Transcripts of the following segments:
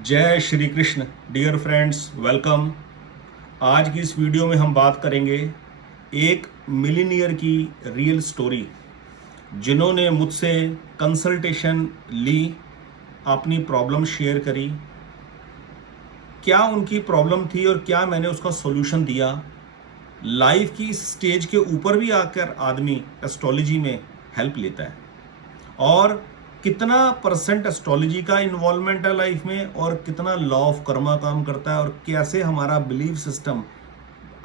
जय Shri Krishna. Dear friends, welcome. आज की इस वीडियो में हम बात करेंगे एक मिलीनियर की रियल स्टोरी, जिन्होंने मुझसे कंसल्टेशन ली, अपनी प्रॉब्लम शेयर करी, क्या उनकी प्रॉब्लम थी और क्या मैंने उसका सॉल्यूशन दिया। लाइफ की इस स्टेज के ऊपर भी आकर आदमी एस्ट्रोलॉजी में हेल्प लेता है, और कितना परसेंट एस्ट्रोलॉजी का इन्वॉल्वमेंट है लाइफ में, और कितना लॉ ऑफ कर्मा काम करता है, और कैसे हमारा बिलीफ सिस्टम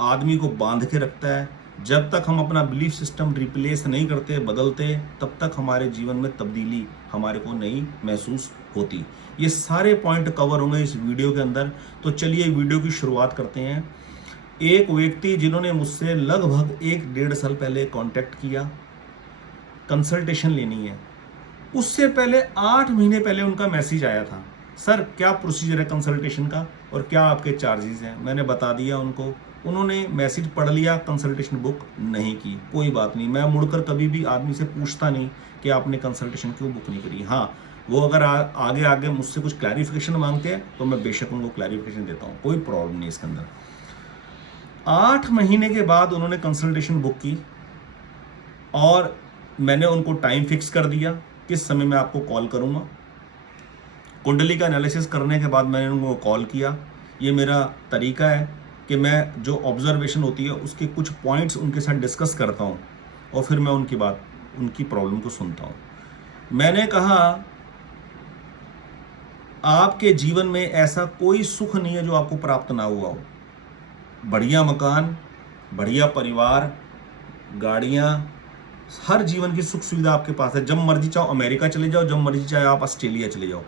आदमी को बांध के रखता है। जब तक हम अपना बिलीफ सिस्टम रिप्लेस नहीं करते, बदलते, तब तक हमारे जीवन में तब्दीली हमारे को नहीं महसूस होती। ये सारे पॉइंट कवर होंगे इस वीडियो के अंदर। तो चलिए वीडियो की शुरुआत करते हैं। एक व्यक्ति जिन्होंने मुझसे लगभग 1-1.5 साल पहले कांटेक्ट किया, कंसल्टेशन लेनी है। उससे पहले 8 महीने पहले उनका मैसेज आया था, सर क्या प्रोसीजर है कंसल्टेशन का और क्या आपके चार्जेस हैं। मैंने बता दिया उनको। उन्होंने मैसेज पढ़ लिया, कंसल्टेशन बुक नहीं की। कोई बात नहीं, मैं मुड़कर कभी भी आदमी से पूछता नहीं कि आपने कंसल्टेशन क्यों बुक नहीं करी। हाँ, वो अगर आगे आगे मुझसे कुछ क्लैरिफिकेशन मांगते हैं तो मैं बेशक उनको क्लैरिफिकेशन देता हूँ, कोई प्रॉब्लम नहीं इसके अंदर। 8 महीने के बाद उन्होंने कंसल्टेशन बुक की और मैंने उनको टाइम फिक्स कर दिया, किस समय मैं आपको कॉल करूंगा। कुंडली का एनालिसिस करने के बाद मैंने उनको कॉल किया। ये मेरा तरीका है कि मैं जो ऑब्जर्वेशन होती है उसके कुछ पॉइंट्स उनके साथ डिस्कस करता हूँ और फिर मैं उनकी प्रॉब्लम को सुनता हूँ। मैंने कहा, आपके जीवन में ऐसा कोई सुख नहीं है जो आपको प्राप्त ना हुआ हो। बढ़िया मकान, बढ़िया परिवार, गाड़ियाँ, हर जीवन की सुख सुविधा आपके पास है। जब मर्जी चाहो अमेरिका चले जाओ, जब मर्जी चाहे आप ऑस्ट्रेलिया चले जाओ,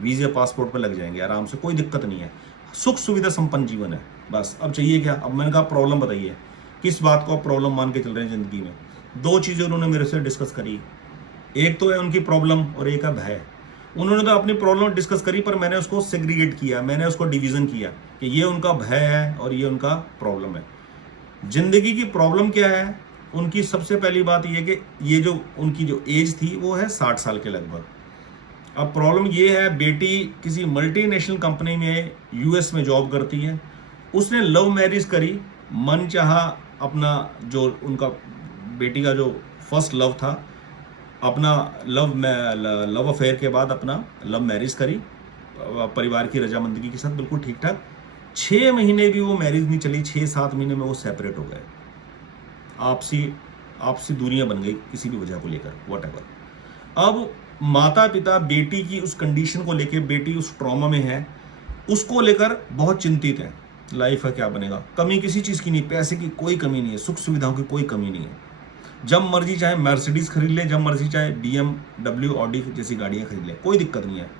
वीज़ा पासपोर्ट पर लग जाएंगे आराम से, कोई दिक्कत नहीं है। सुख सुविधा संपन्न जीवन है। बस अब चाहिए क्या। अब मैंने कहा प्रॉब्लम बताइए, किस बात को आप प्रॉब्लम मान के चल रहे हैं ज़िंदगी में। 2 चीज़ें उन्होंने मेरे से डिस्कस करी। एक तो है उनकी प्रॉब्लम और एक है भय। उन्होंने तो अपनी प्रॉब्लम डिस्कस करी, पर मैंने उसको सेग्रीगेट किया, मैंने उसको डिवीज़न किया कि ये उनका भय है और ये उनका प्रॉब्लम है। जिंदगी की प्रॉब्लम क्या है उनकी? सबसे पहली बात ये कि ये जो उनकी जो एज थी वो है 60 साल के लगभग। अब प्रॉब्लम ये है, बेटी किसी मल्टीनेशनल कंपनी में यूएस में जॉब करती है। उसने लव मैरिज करी, मन चाहा अपना जो उनका बेटी का जो फर्स्ट लव था, अपना लव अफेयर के बाद अपना लव मैरिज करी परिवार की रजामंदी के साथ, बिल्कुल ठीक ठाक। 6 महीने भी वो मैरिज नहीं चली, 6-7 महीने में वो सेपरेट हो गए। आपसी दूरियां बन गई किसी भी वजह को लेकर, व्हाटएवर। अब माता पिता बेटी की उस कंडीशन को लेकर, बेटी उस ट्रॉमा में है, उसको लेकर बहुत चिंतित हैं। लाइफ का क्या बनेगा। कमी किसी चीज़ की नहीं, पैसे की कोई कमी नहीं है, सुख सुविधाओं की कोई कमी नहीं है। जब मर्जी चाहे मर्सिडीज खरीद ले, जब मर्जी चाहे BMW, ऑडी जैसी गाड़ियां खरीद ले, कोई दिक्कत नहीं है।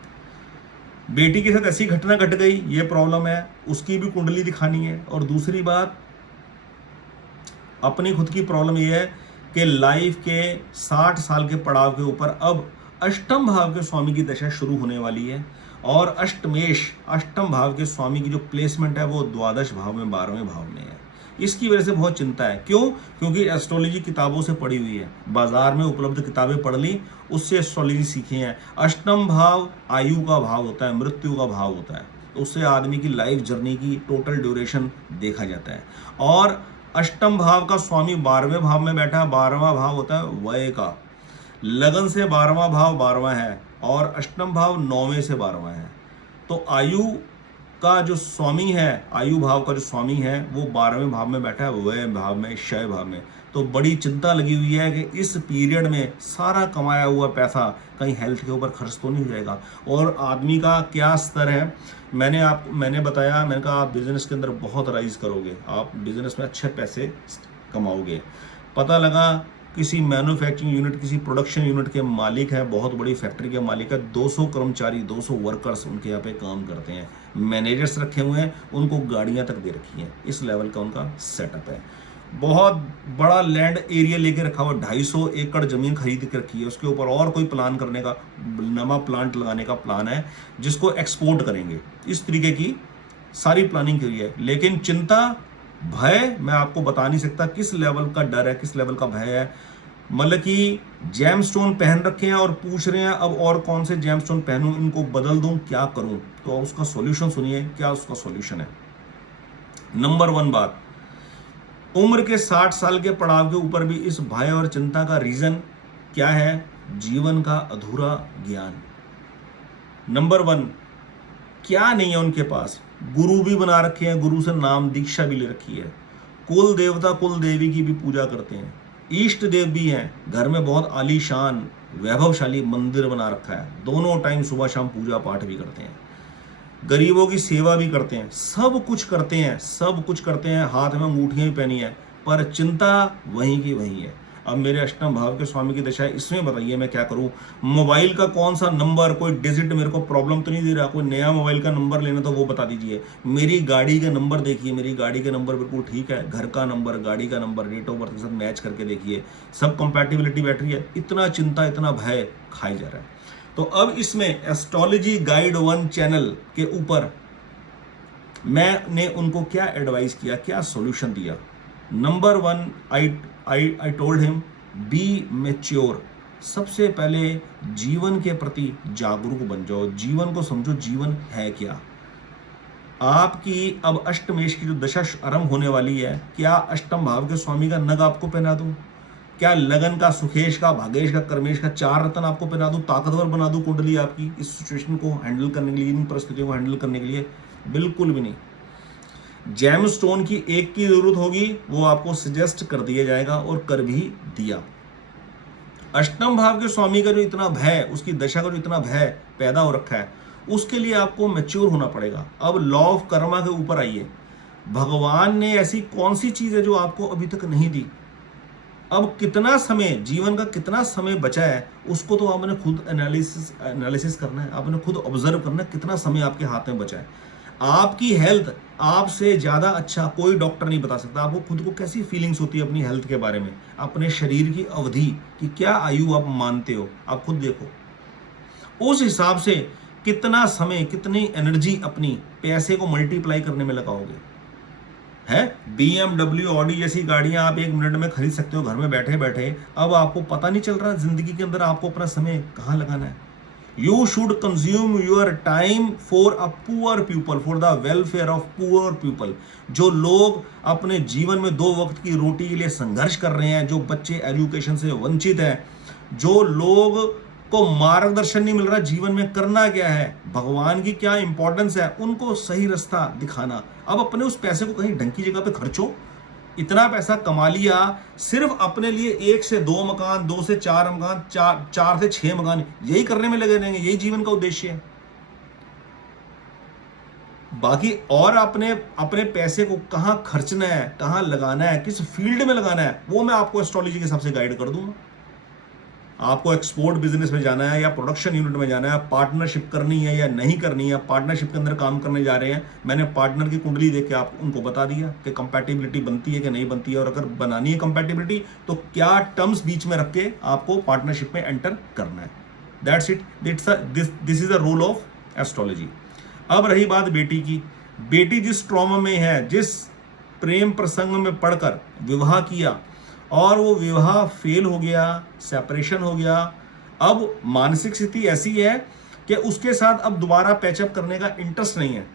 बेटी के साथ ऐसी घटना घट गई, ये प्रॉब्लम है, उसकी भी कुंडली दिखानी है। और दूसरी बात, अपनी खुद की प्रॉब्लम यह है कि लाइफ के 60 साल के पड़ाव के ऊपर अब अष्टम भाव के स्वामी की दशा शुरू होने वाली है, और अष्टम भाव के स्वामी की जो प्लेसमेंट है वो द्वादश भाव में, 12वें भाव में है। इसकी वजह से बहुत चिंता है। क्यों? क्योंकि एस्ट्रोलॉजी किताबों से पढ़ी हुई है, बाजार में उपलब्ध किताबें पढ़ ली, उससे एस्ट्रोलॉजी सीखी है। अष्टम भाव आयु का भाव होता है, मृत्यु का भाव होता है, तो उससे आदमी की लाइफ जर्नी की टोटल ड्यूरेशन देखा जाता है। और अष्टम भाव का स्वामी 12वें भाव में बैठा है। 12वां भाव होता है व्यय का। लगन से 12वां भाव 12वां है, और अष्टम भाव 9वें से 12वां है। तो आयु का जो स्वामी है, आयु भाव का जो स्वामी है, वो 12वें भाव में बैठा है, व्यय भाव में, क्षय भाव में। तो बड़ी चिंता लगी हुई है कि इस पीरियड में सारा कमाया हुआ पैसा कहीं हेल्थ के ऊपर खर्च तो नहीं हो जाएगा। और आदमी का क्या स्तर है, मैंने बताया, मैंने कहा आप बिजनेस के अंदर बहुत राइज करोगे, आप बिजनेस में अच्छे पैसे कमाओगे। पता लगा किसी मैन्युफैक्चरिंग यूनिट, किसी प्रोडक्शन यूनिट के मालिक है, बहुत बड़ी फैक्ट्री के मालिक है, 200 कर्मचारी, 200 वर्कर्स उनके यहाँ पे काम करते हैं, मैनेजर्स रखे हुए हैं, उनको गाड़ियाँ तक दे रखी हैं। इस लेवल का उनका सेटअप है। बहुत बड़ा लैंड एरिया लेके रखा हुआ, 250 एकड़ जमीन खरीद के रखी है, उसके ऊपर और कोई प्लान करने का, नवा प्लांट लगाने का प्लान है जिसको एक्सपोर्ट करेंगे। इस तरीके की सारी प्लानिंग करी है। लेकिन चिंता, भय मैं आपको बता नहीं सकता किस लेवल का डर है, किस लेवल का भय है। मतलब कि जेमस्टोन पहन रखे हैं और पूछ रहे हैं अब और कौन से जेमस्टोन पहनूं, इनको बदल दूं, क्या करूं। तो उसका सॉल्यूशन सुनिए, क्या उसका सॉल्यूशन है। नंबर 1 बात, उम्र के 60 साल के पड़ाव के ऊपर भी इस भय और चिंता का रीजन क्या है? जीवन का अधूरा ज्ञान। नंबर 1, क्या नहीं है उनके पास? गुरु भी बना रखे हैं, गुरु से नाम दीक्षा भी ले रखी है, कुल देवता कुल देवी की भी पूजा करते हैं, इष्ट देव भी हैं, घर में बहुत आलीशान वैभवशाली मंदिर बना रखा है, दोनों टाइम सुबह शाम पूजा पाठ भी करते हैं, गरीबों की सेवा भी करते हैं, सब कुछ करते हैं, सब कुछ करते हैं, हाथ में अंगूठियां भी पहनी है, पर चिंता वहीं की वहीं है। अब मेरे अष्टम भाव के स्वामी की दशा है, इसमें बताइए मैं क्या करूं? मोबाइल का कौन सा नंबर, कोई डिजिट मेरे को प्रॉब्लम तो नहीं दे रहा? कोई नया मोबाइल का नंबर लेना तो वो बता दीजिए। मेरी गाड़ी का नंबर देखिए, मेरी गाड़ी का नंबर बिल्कुल ठीक है, घर का नंबर, गाड़ी का नंबर, डेट ऑफ बर्थ के साथ मैच करके देखिए, सब कंपैटिबिलिटी बैठ रही है। इतना चिंता, इतना भय खाई जा रहा है। तो अब इसमें एस्ट्रोलॉजी गाइड 1 चैनल के ऊपर मैंने उनको क्या एडवाइस किया, क्या सॉल्यूशन दिया। Number 1, I told him be mature. सबसे पहले जीवन के प्रति जागरूक बन जाओ, जीवन को समझो, जीवन है क्या। आपकी अब अष्टमेश की जो दशा आरंभ होने वाली है, क्या अष्टम भाव के स्वामी का नग आपको पहना दूं? क्या लगन का, सुखेश का, भागेश का, कर्मेश का 4 रत्न आपको पहना दूं, ताकतवर बना दूं कुंडली आपकी इस सिचुएशन को हैंडल करने के लिए, इन परिस्थितियों को हैंडल करने के लिए? बिल्कुल भी नहीं। जेमस्टोन की एक की जरूरत होगी, वो आपको सजेस्ट कर दिया जाएगा और कर भी दिया। अष्टम भाव के स्वामी का जो इतना भय, उसकी दशा का जो इतना भय पैदा हो रखा है, उसके लिए आपको मैच्योर होना पड़ेगा। अब लॉ ऑफ कर्मा के ऊपर आइए। भगवान ने ऐसी कौन सी चीज है जो आपको अभी तक नहीं दी? अब कितना समय, जीवन का कितना समय बचा है, उसको तो आपने खुद एनालिसिस करना है, आपने खुद ऑब्जर्व करना है कितना समय आपके हाथ में बचा है। आपकी हेल्थ आपसे ज्यादा अच्छा कोई डॉक्टर नहीं बता सकता आपको खुद को कैसी फीलिंग्स होती है अपनी हेल्थ के बारे में, अपने शरीर की अवधि की क्या आयु आप मानते हो, आप खुद देखो। उस हिसाब से कितना समय, कितनी एनर्जी अपनी पैसे को मल्टीप्लाई करने में लगाओगे। है BMW, ऑडी जैसी गाड़ियां आप 1 मिनट में खरीद सकते हो घर में बैठे बैठे। अब आपको पता नहीं चल रहा जिंदगी के अंदर आपको अपना समय कहाँ लगाना है। You should consume your time for a poor people, for the welfare of poor people. जो लोग अपने जीवन में 2 वक्त की रोटी के लिए संघर्ष कर रहे हैं, जो बच्चे एजुकेशन से वंचित हैं, जो लोग को मार्गदर्शन नहीं मिल रहा जीवन में करना क्या है, भगवान की क्या इंपॉर्टेंस है, उनको सही रास्ता दिखाना। अब अपने उस पैसे को कहीं ढंग की जगह पे खर्चो। इतना पैसा कमा लिया, सिर्फ अपने लिए 1 से 2 मकान, 2 से 4 मकान, 4 से 6 मकान, यही करने में लगे रहेंगे, यही जीवन का उद्देश्य है। बाकी और अपने पैसे को कहां खर्चना है, कहां लगाना है, किस फील्ड में लगाना है, वो मैं आपको एस्ट्रोलॉजी के हिसाब से गाइड कर दूंगा। आपको एक्सपोर्ट बिजनेस में जाना है या प्रोडक्शन यूनिट में जाना है, पार्टनरशिप करनी है या नहीं करनी है, पार्टनरशिप के अंदर काम करने जा रहे हैं, मैंने पार्टनर की कुंडली देख के आप उनको बता दिया कि कंपैटिबिलिटी बनती है कि नहीं बनती है, और अगर बनानी है कंपैटिबिलिटी तो क्या टर्म्स बीच में रख के आपको पार्टनरशिप में एंटर करना है। That's it, this is the role of astrology. अब रही बात बेटी की। बेटी जिस ट्रॉमा में है, जिस प्रेम प्रसंग में पढ़कर विवाह किया और वो विवाह फेल हो गया, सेपरेशन हो गया, अब मानसिक स्थिति ऐसी है कि उसके साथ अब दोबारा पैचअप करने का इंटरेस्ट नहीं है।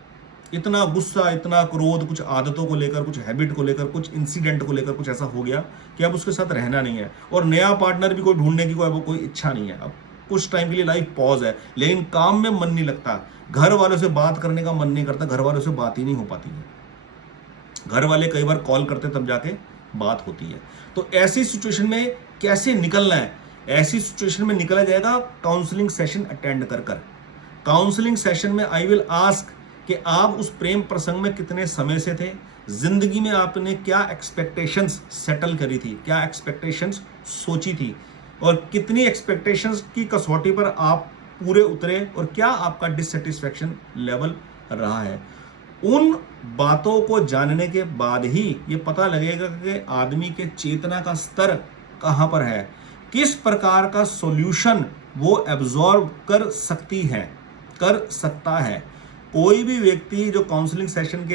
इतना गुस्सा, इतना क्रोध, कुछ आदतों को लेकर, कुछ हैबिट को लेकर, कुछ इंसिडेंट को लेकर कुछ ऐसा हो गया कि अब उसके साथ रहना नहीं है, और नया पार्टनर भी कोई ढूंढने की कोई इच्छा नहीं है। अब कुछ टाइम के लिए लाइफ पॉज है, लेकिन काम में मन नहीं लगता, घर वालों से बात करने का मन नहीं करता, घर वालों से बात ही नहीं हो पाती है, घर वाले कई बार कॉल करते तब जाके बात होती है। तो ऐसी सिचुएशन में कैसे निकलना है? ऐसी सिचुएशन में निकला जाएगा काउंसलिंग सेशन अटेंड कर। काउंसलिंग सेशन में आई विल आस्क कि आप उस प्रेम प्रसंग में कितने समय से थे, जिंदगी में आपने क्या एक्सपेक्टेशंस सेटल करी थी, क्या एक्सपेक्टेशंस सोची थी, और कितनी एक्सपेक्टेशंस की कसौटी पर आप पूरे उतरे, और क्या आपका डिससेटिस्फैक्शन लेवल रहा है। उन बातों को जानने के बाद ही ये पता लगेगा कि आदमी के चेतना का स्तर कहां पर है, किस प्रकार का सॉल्यूशन वो एब्जॉर्ब कर सकता है। कोई भी व्यक्ति जो काउंसलिंग सेशन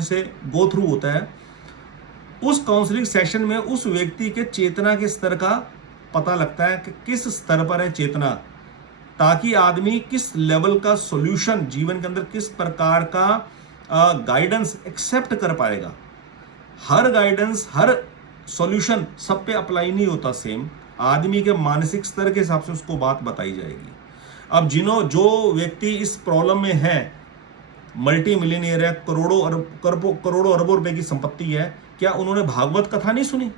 से गो थ्रू होता है, उस काउंसलिंग सेशन में उस व्यक्ति के चेतना के स्तर का पता लगता है कि किस स्तर पर है चेतना, ताकि आदमी किस लेवल का सॉल्यूशन जीवन के अंदर, किस प्रकार का गाइडेंस एक्सेप्ट कर पाएगा। हर गाइडेंस, हर सॉल्यूशन सब पे अप्लाई नहीं होता सेम। आदमी के मानसिक स्तर के हिसाब से उसको बात बताई जाएगी। अब जो व्यक्ति इस प्रॉब्लम में है, मल्टी मिलियनियर है, करोड़ों अरबों रुपए की संपत्ति है, क्या उन्होंने भागवत कथा नहीं सुनी?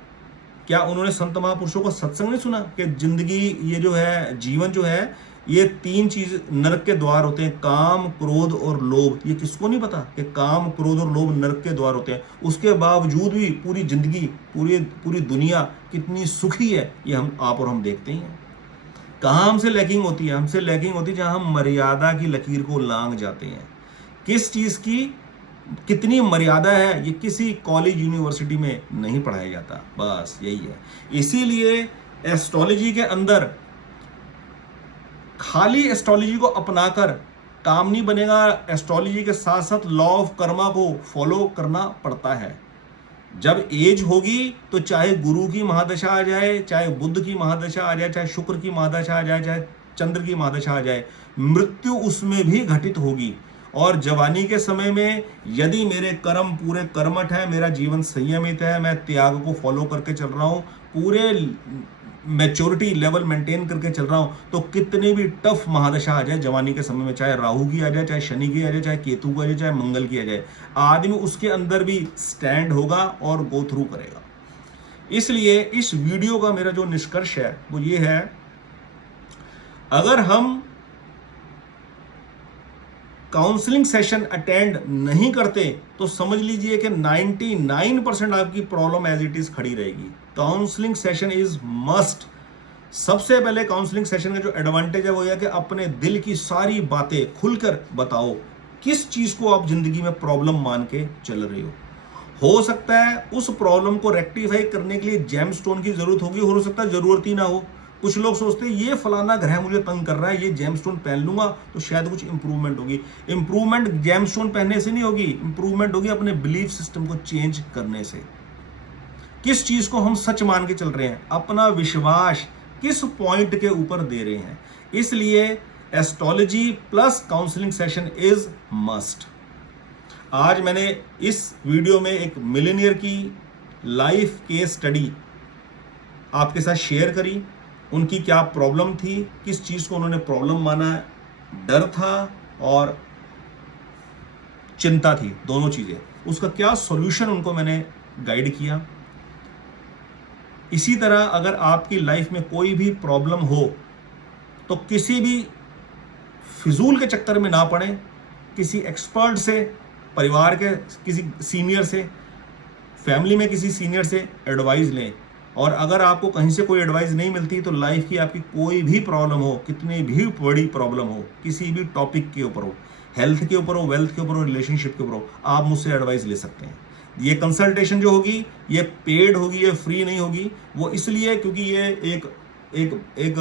क्या उन्होंने संत महापुरुषों का सत्संग नहीं सुना कि जिंदगी, ये जो है जीवन जो है, ये 3 चीज नरक के द्वार होते हैं, काम, क्रोध और लोभ। ये किसको नहीं पता कि काम, क्रोध और लोभ नरक के द्वार होते हैं? उसके बावजूद भी पूरी जिंदगी, पूरी दुनिया कितनी सुखी है, ये आप और हम देखते ही हैं। कहाँ हमसे लैकिंग होती है? हमसे लैकिंग होती है जहां हम मर्यादा की लकीर को लांघ जाते हैं। किस चीज की कितनी मर्यादा है, ये किसी कॉलेज यूनिवर्सिटी में नहीं पढ़ाया जाता। बस यही है। इसीलिए एस्ट्रोलॉजी के अंदर खाली एस्ट्रोलॉजी को अपनाकर काम नहीं बनेगा। एस्ट्रोलॉजी के साथ साथ लॉ ऑफ कर्मा को फॉलो करना पड़ता है। जब एज होगी तो चाहे गुरु की महादशा आ जाए, चाहे बुध की महादशा आ जाए, चाहे शुक्र की महादशा आ जाए, चाहे चंद्र की महादशा आ जाए, मृत्यु उसमें भी घटित होगी। और जवानी के समय में यदि मेरे कर्म पूरे कर्मठ है, मेरा जीवन संयमित है, मैं त्याग को फॉलो करके चल रहा हूं, पूरे मैच्योरिटी लेवल मेंटेन करके चल रहा हूं, तो कितने भी टफ महादशा आ जाए जवानी के समय में, चाहे राहु की आ जाए, चाहे शनि की आ जाए, चाहे केतु की आ जाए, चाहे मंगल की आ जाए, आदमी उसके अंदर भी स्टैंड होगा और गो थ्रू करेगा। इसलिए इस वीडियो का मेरा जो निष्कर्ष है वो ये है, अगर हम काउंसलिंग सेशन अटेंड नहीं करते तो समझ लीजिए कि 99% आपकी प्रॉब्लम एज इट इज खड़ी रहेगी। Counselling session is must. सबसे पहले काउंसलिंग सेशन का जो एडवांटेज है वो यह कि अपने दिल की सारी बातें खुलकर बताओ। किस चीज को आप जिंदगी में प्रॉब्लम मान के चल रहे हो सकता है उस प्रॉब्लम को रेक्टिफाई करने के लिए जेमस्टोन की जरूरत होगी, हो सकता है जरूरत ही ना हो। कुछ लोग सोचते हैं ये फलाना ग्रह मुझे तंग कर रहा है, ये जेमस्टोन पहन लूंगा तो शायद कुछ इंप्रूवमेंट होगी। इंप्रूवमेंट जेमस्टोन पहनने से नहीं होगी, इंप्रूवमेंट होगी अपने बिलीफ सिस्टम को चेंज करने से। किस चीज को हम सच मान के चल रहे हैं, अपना विश्वास किस पॉइंट के ऊपर दे रहे हैं। इसलिए astrology plus counselling session is must. आज मैंने इस वीडियो में एक मिलियनियर की लाइफ केस स्टडी आपके साथ शेयर करी। उनकी क्या प्रॉब्लम थी, किस चीज को उन्होंने प्रॉब्लम माना, डर था और चिंता थी, दोनों चीजें, उसका क्या सॉल्यूशन उनको मैंने गाइड किया। इसी तरह अगर आपकी लाइफ में कोई भी प्रॉब्लम हो तो किसी भी फिजूल के चक्कर में ना पड़े, किसी एक्सपर्ट से, परिवार के किसी सीनियर से, फैमिली में किसी सीनियर से एडवाइस लें। और अगर आपको कहीं से कोई एडवाइस नहीं मिलती तो लाइफ की आपकी कोई भी प्रॉब्लम हो, कितनी भी बड़ी प्रॉब्लम हो, किसी भी टॉपिक के ऊपर हो, हेल्थ के ऊपर हो, वेल्थ के ऊपर हो, रिलेशनशिप के ऊपर हो, आप मुझसे एडवाइस ले सकते हैं। ये कंसल्टेशन जो होगी ये पेड होगी, ये फ्री नहीं होगी। वो इसलिए क्योंकि ये एक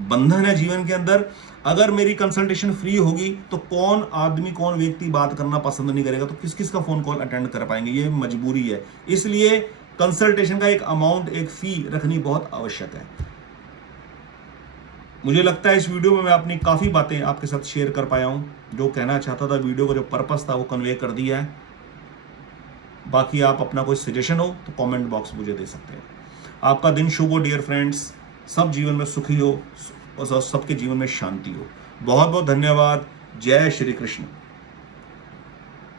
बंधन है जीवन के अंदर। अगर मेरी कंसल्टेशन फ्री होगी तो कौन आदमी, कौन व्यक्ति बात करना पसंद नहीं करेगा, तो किस किस का फोन कॉल अटेंड कर पाएंगे, ये मजबूरी है। इसलिए कंसल्टेशन का एक अमाउंट, एक फी रखनी बहुत आवश्यक है। मुझे लगता है इस वीडियो में मैं अपनी काफ़ी बातें आपके साथ शेयर कर पाया हूं। जो कहना चाहता था, वीडियो का जो पर्पस था वो कन्वे कर दिया है। बाकी आप अपना कोई सजेशन हो तो कमेंट बॉक्स मुझे दे सकते हैं। आपका दिन शुभ हो डियर फ्रेंड्स, सब जीवन में सुखी हो और सबके जीवन में शांति हो। बहुत बहुत धन्यवाद। जय श्री कृष्ण।